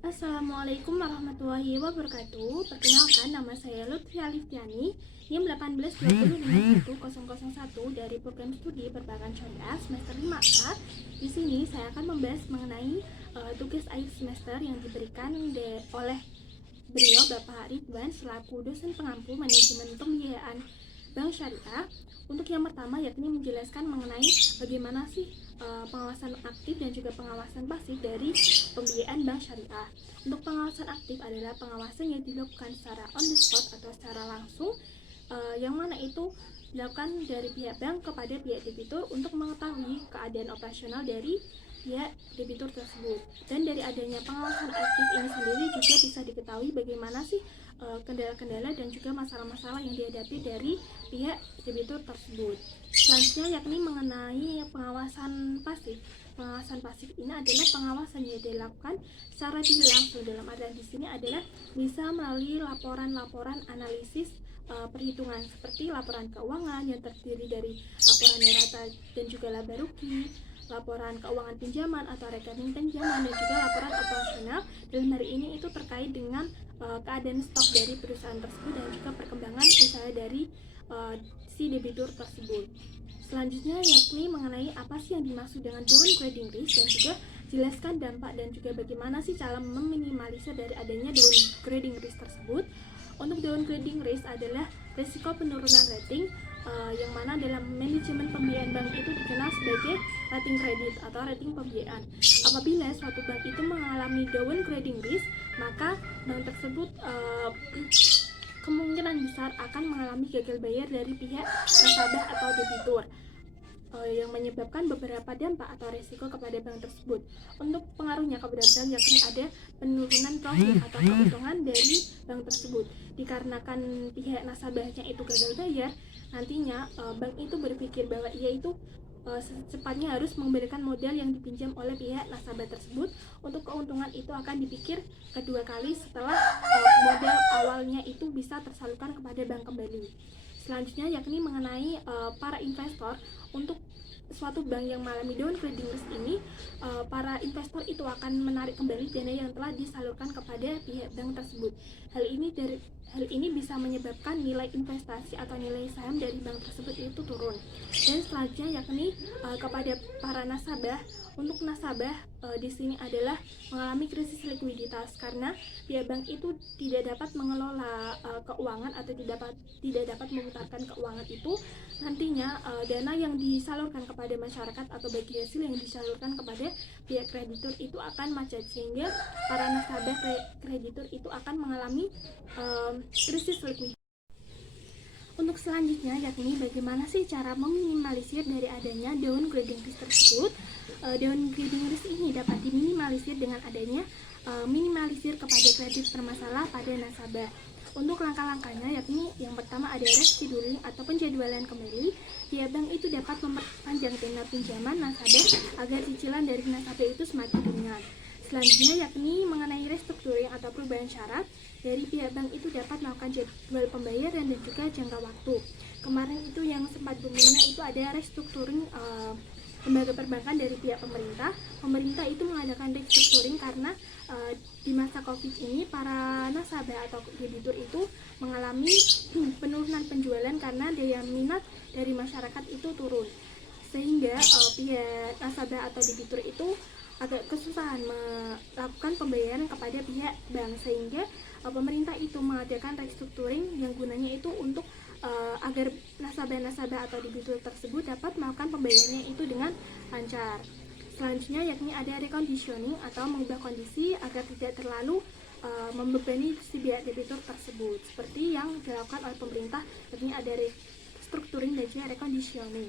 Assalamualaikum warahmatullahi wabarakatuh. Perkenalkan, nama saya Lutfi Aliftiani, NIM 18205101 dari program studi perbankan syariah semester 5A. Di sini saya akan membahas mengenai tugas akhir semester yang diberikan oleh beliau Bapak Ridwan selaku dosen pengampu manajemen pembiayaan Bank Syariah. Untuk yang pertama yakni menjelaskan mengenai bagaimana sih pengawasan aktif dan juga pengawasan pasif dari pembiayaan Bank Syariah. Untuk pengawasan aktif adalah pengawasan yang dilakukan secara on the spot atau secara langsung, yang mana itu dilakukan dari pihak bank kepada pihak debitur untuk mengetahui keadaan operasional dari pihak debitur tersebut. Dan dari adanya pengawasan aktif ini sendiri juga bisa diketahui bagaimana sih kendala-kendala dan juga masalah-masalah yang dihadapi dari pihak debitur tersebut. Selanjutnya yakni mengenai pengawasan pasif. Pengawasan pasif ini adalah pengawasan yang dilakukan secara tidak langsung. Dalam artian di sini adalah bisa melalui laporan-laporan analisis perhitungan seperti laporan keuangan yang terdiri dari laporan neraca dan juga laba rugi, laporan keuangan pinjaman atau rekening pinjaman, dan juga laporan operasional. Dalam hari ini itu terkait dengan keadaan stok dari perusahaan tersebut dan juga perkembangan usaha dari si debitur tersebut. Selanjutnya yakni mengenai apa sih yang dimaksud dengan downgrading risk dan juga jelaskan dampak dan juga bagaimana sih cara meminimalisir dari adanya downgrading risk tersebut. Untuk downgrading risk adalah risiko penurunan rating yang mana dalam manajemen pembiayaan bank itu dikenal sebagai rating kredit atau rating pembiayaan. Apabila suatu bank itu mengalami downgrading risk, maka bank tersebut kemungkinan besar akan mengalami gagal bayar dari pihak nasabah atau debitur, yang menyebabkan beberapa dampak atau resiko kepada bank tersebut. Untuk pengaruhnya kepada bank yakni ada penurunan profit atau keuntungan dari bank tersebut. Dikarenakan pihak nasabahnya itu gagal bayar, nantinya bank itu berpikir bahwa ia itu secepatnya harus mengembalikan modal yang dipinjam oleh pihak nasabah tersebut. Untuk keuntungan itu akan dipikir kedua kali setelah modal awalnya itu bisa tersalurkan kepada bank kembali. Selanjutnya yakni mengenai para investor. Untuk suatu bank yang mengalami downgrading risk ini, para investor itu akan menarik kembali dana yang telah disalurkan kepada pihak bank tersebut. Hal ini bisa menyebabkan nilai investasi atau nilai saham dari bank tersebut itu turun. Dan selanjutnya yakni kepada para nasabah. Untuk nasabah di sini adalah mengalami krisis likuiditas karena pihak bank itu tidak dapat mengelola keuangan atau tidak dapat memutarkan keuangan itu. Nantinya dana yang disalurkan kepada masyarakat atau bagi hasil yang disalurkan kepada pihak kreditur itu akan macet, sehingga para nasabah kreditur itu akan mengalami krisis likuiditas. Untuk selanjutnya yakni bagaimana sih cara meminimalisir dari adanya downgrading risk tersebut. Downgrading risk ini dapat diminimalisir dengan adanya minimalisir kepada kredit bermasalah pada nasabah. Untuk langkah-langkahnya yakni yang pertama ada rescheduling atau penjadwalan kembali. Pihak bank itu dapat memperpanjang tenor pinjaman nasabah agar cicilan dari nasabah itu semakin ringan. Selanjutnya yakni mengenai restructuring atau perubahan syarat. Dari pihak bank itu dapat melakukan jadwal pembayaran dan juga jangka waktu. Kemarin itu yang sempat boomingnya itu ada restructuring lembaga perbankan dari pihak pemerintah. Pemerintah itu mengadakan restructuring karena di masa Covid ini para nasabah atau debitur itu mengalami penurunan penjualan karena daya minat dari masyarakat itu turun, sehingga pihak nasabah atau debitur itu agak kesusahan melakukan pembayaran kepada pihak bank, sehingga pemerintah itu mengadakan restructuring yang gunanya itu untuk agar nasabah-nasabah atau debitur tersebut dapat melakukan pembayarannya itu dengan lancar. Selanjutnya yakni ada reconditioning atau mengubah kondisi agar tidak terlalu membebani si pihak debitur tersebut, seperti yang dilakukan oleh pemerintah, yakni ada restructuring dan juga reconditioning.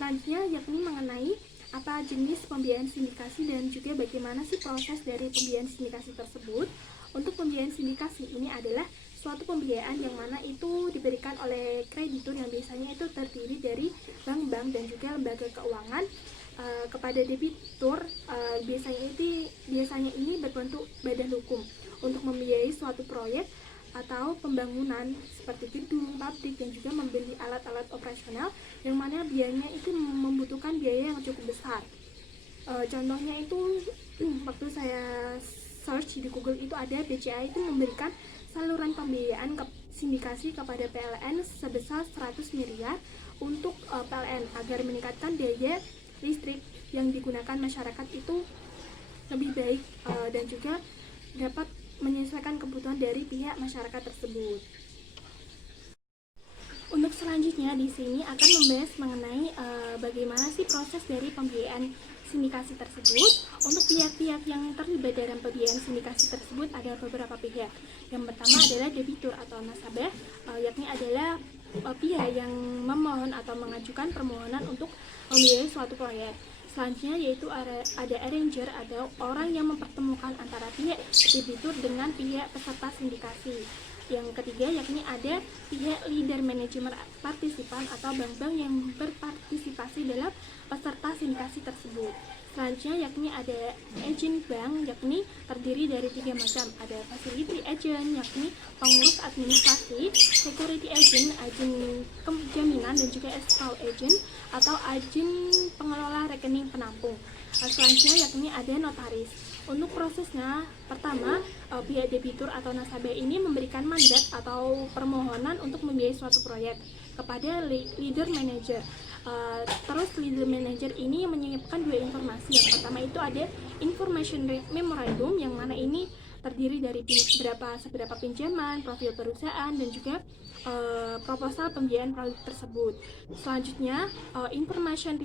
Selanjutnya yakni mengenai apa jenis pembiayaan sindikasi dan juga bagaimana sih proses dari pembiayaan sindikasi tersebut. Untuk pembiayaan sindikasi ini adalah suatu pembiayaan yang mana itu diberikan oleh kreditur yang biasanya itu terdiri dari bank-bank dan juga lembaga keuangan kepada debitur. Biasanya ini berbentuk badan hukum untuk membiayai suatu proyek atau pembangunan seperti gedung, pabrik, dan juga membeli alat-alat operasional yang mana biayanya itu membutuhkan biaya yang cukup besar. Contohnya itu waktu saya search di Google itu ada BCA itu memberikan saluran pembiayaan sindikasi kepada PLN sebesar 100 miliar untuk PLN agar meningkatkan daya listrik yang digunakan masyarakat itu lebih baik dan juga dapat menyesuaikan kebutuhan dari pihak masyarakat tersebut. Untuk selanjutnya di sini akan membahas mengenai bagaimana sih proses dari pembiayaan sindikasi tersebut. Untuk pihak-pihak yang terlibat dalam pembiayaan sindikasi tersebut ada beberapa pihak. Yang pertama adalah debitur atau nasabah, yakni adalah pihak yang memohon atau mengajukan permohonan untuk membiayai suatu proyek. Selanjutnya yaitu ada arranger atau orang yang mempertemukan antara pihak debitur dengan pihak peserta sindikasi. Yang ketiga yakni ada pihak leader manajemen partisipan atau bank-bank yang berpartisipasi dalam peserta sindikasi tersebut. Selanjutnya yakni ada agent bank, yakni terdiri dari 3 macam. Ada facility agent, yakni pengurus administrasi, security agent, agen jaminan, dan juga escrow agent atau agen pengelola rekening penampung. Selanjutnya yakni ada notaris. Untuk prosesnya, pertama pihak debitur atau nasabah ini memberikan mandat atau permohonan untuk membiayai suatu proyek kepada leader manager. Terus leader manager ini menyiapkan 2 informasi. Yang pertama itu ada information memorandum, yang mana ini terdiri dari seberapa pinjaman, profil perusahaan, dan juga proposal pembiayaan proyek tersebut. Selanjutnya, information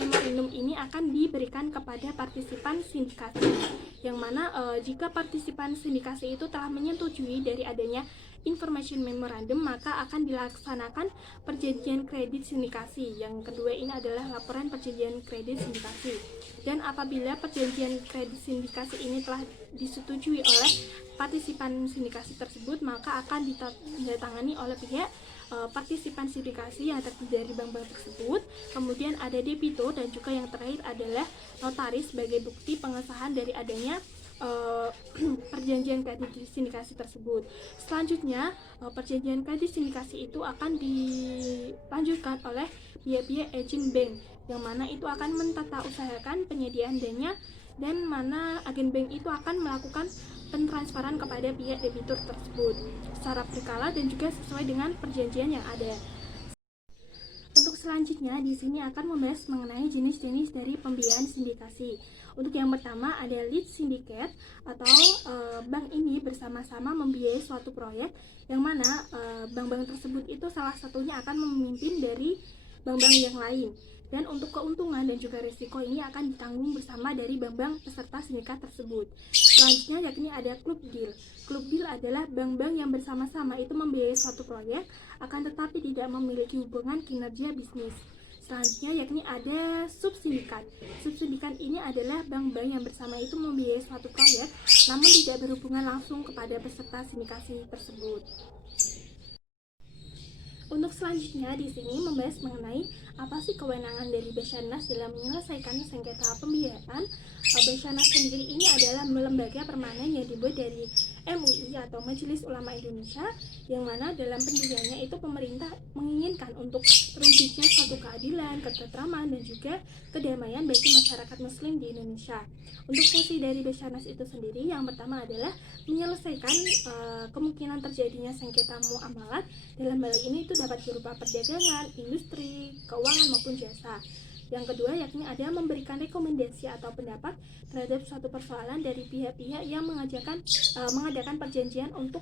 memorandum ini akan diberikan kepada partisipan sindikasi, yang mana jika partisipan sindikasi itu telah menyetujui dari adanya information memorandum, maka akan dilaksanakan perjanjian kredit sindikasi. Yang kedua ini adalah laporan perjanjian kredit sindikasi. Dan apabila perjanjian kredit sindikasi ini telah disetujui oleh partisipan sindikasi tersebut, maka akan ditandatangani oleh pihak partisipan sindikasi yang terdiri dari bank-bank tersebut. Kemudian ada debitur, dan juga yang terakhir adalah notaris sebagai bukti pengesahan dari adanya perjanjian kredit sindikasi tersebut. Selanjutnya, perjanjian kredit sindikasi itu akan dilanjutkan oleh pihak-pihak agent bank, yang mana itu akan mentata usahakan penyediaan dana, dan mana agen bank itu akan melakukan pentransferan kepada pihak debitur tersebut secara berkala dan juga sesuai dengan perjanjian yang ada. Untuk selanjutnya di sini akan membahas mengenai jenis-jenis dari pembiayaan sindikasi. Untuk yang pertama ada lead syndicate atau bank ini bersama-sama membiayai suatu proyek, yang mana bank-bank tersebut itu salah satunya akan memimpin dari bank-bank yang lain. Dan untuk keuntungan dan juga risiko ini akan ditanggung bersama dari bank-bank peserta sindikat tersebut. Selanjutnya yakni ada club deal. Club deal adalah bank-bank yang bersama-sama itu membiayai suatu proyek, akan tetapi tidak memiliki hubungan kinerja bisnis. Selanjutnya yakni ada subsindikat. Subsindikat ini adalah bank-bank yang bersama itu membiayai suatu proyek, namun tidak berhubungan langsung kepada peserta sindikasi tersebut. Untuk selanjutnya di sini membahas mengenai apa sih kewenangan dari Basarnas dalam menyelesaikan sengketa pembiayaan. Basarnas sendiri ini adalah lembaga permanen yang dibuat dari MUI atau Majelis Ulama Indonesia, yang mana dalam pendiriannya itu pemerintah menginginkan untuk terwujudnya suatu keadilan, ketentraman, dan juga kedamaian bagi masyarakat muslim di Indonesia. Untuk fungsi dari Basarnas itu sendiri, yang pertama adalah menyelesaikan kemungkinan terjadinya sengketa muamalat. Dalam hal ini itu dapat berupa perdagangan, industri, keuangan maupun jasa. Yang kedua yakni ada memberikan rekomendasi atau pendapat terhadap suatu persoalan dari pihak-pihak yang mengadakan perjanjian untuk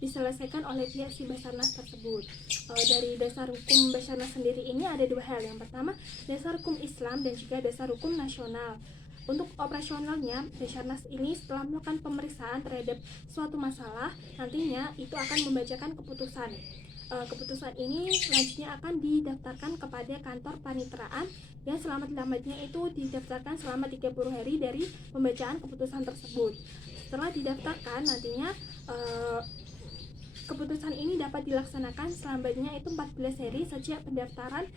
diselesaikan oleh pihak si Basarnas tersebut. Dari dasar hukum Basarnas sendiri ini ada 2 hal. Yang pertama, dasar hukum Islam dan juga dasar hukum nasional. Untuk operasionalnya, Basarnas ini setelah melakukan pemeriksaan terhadap suatu masalah, nantinya itu akan membacakan keputusan. Keputusan ini selanjutnya akan didaftarkan kepada kantor paniteraan, yang selamat-lambatnya itu didaftarkan selama 30 hari dari pembacaan keputusan tersebut. Setelah didaftarkan, nantinya keputusan ini dapat dilaksanakan selambatnya itu 14 hari sejak pendaftaran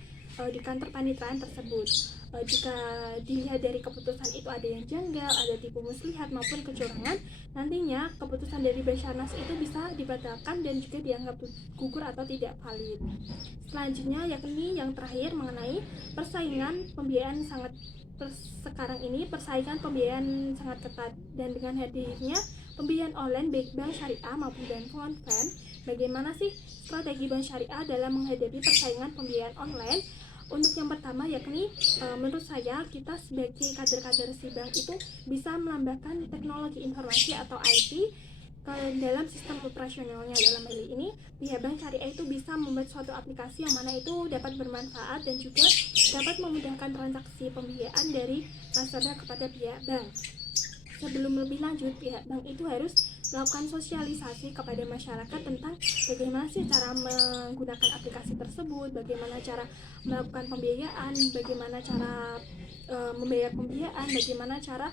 di kantor paniteraan tersebut. Jika dilihat dari keputusan itu ada yang janggal, ada tipu muslihat maupun kecurangan, nantinya keputusan dari Basarnas itu bisa dibatalkan dan juga dianggap gugur atau tidak valid. Selanjutnya yakni yang terakhir mengenai persaingan pembiayaan sangat sekarang ini persaingan pembiayaan sangat ketat, dan dengan hadirnya pembiayaan online baik bank syariah maupun bank konven, bagaimana sih strategi bank syariah dalam menghadapi persaingan pembiayaan online? Untuk yang pertama yakni menurut saya kita sebagai kader-kader si bank itu bisa menambahkan teknologi informasi atau IT ke dalam sistem operasionalnya. Dalam hal ini pihak bank syariah itu bisa membuat suatu aplikasi yang mana itu dapat bermanfaat dan juga dapat memudahkan transaksi pembiayaan dari nasabah kepada pihak bank. Sebelum lebih lanjut, pihak bank itu harus melakukan sosialisasi kepada masyarakat tentang bagaimana sih cara menggunakan aplikasi tersebut, bagaimana cara melakukan pembiayaan, bagaimana cara membayar pembiayaan, bagaimana cara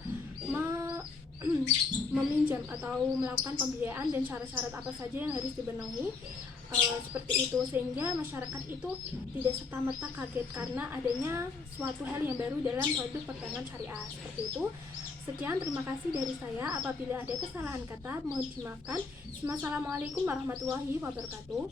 meminjam atau melakukan pembiayaan, dan syarat-syarat apa saja yang harus dipenuhi. Seperti itu, sehingga masyarakat itu tidak serta-merta kaget karena adanya suatu hal yang baru dalam produk perbankan syariah. Seperti itu. Sekian, terima kasih dari saya. Apabila ada kesalahan kata, mohon dimaafkan. Wassalamualaikum warahmatullahi wabarakatuh.